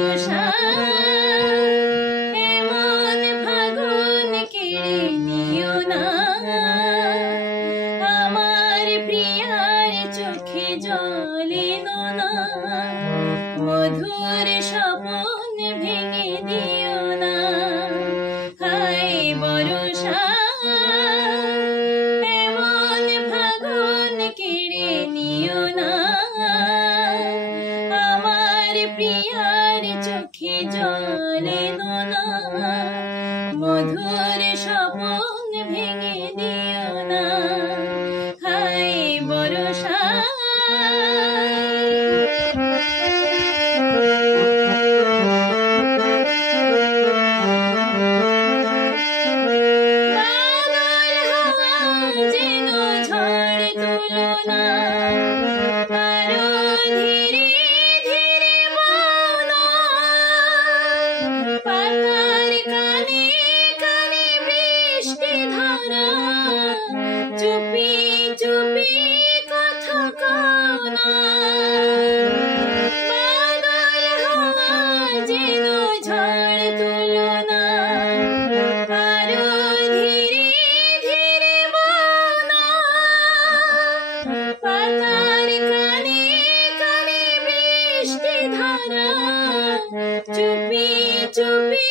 বর্ষা এমন ফাগুন কেড়ে নিও না, আমার প্রিয়ার চোখে জল এনো না, মধুর স্বপ্ন ভেঙে দিও না। হায় বর্ষা এমন ফাগুন কেড়ে নিও না, আমার প্রিয়ার চোখে জল এনো না, মধুর স্বপ্ন ভেঙে দিও না। হায় বর্ষা চুপি চুপি কথা কও না, বাদল হাওয়া যেন ঝড় তুলো না, আরো ধীরে ধীরে বও না, পাতার কানে কানে বৃষ্টি ধারা, চুপি চুপি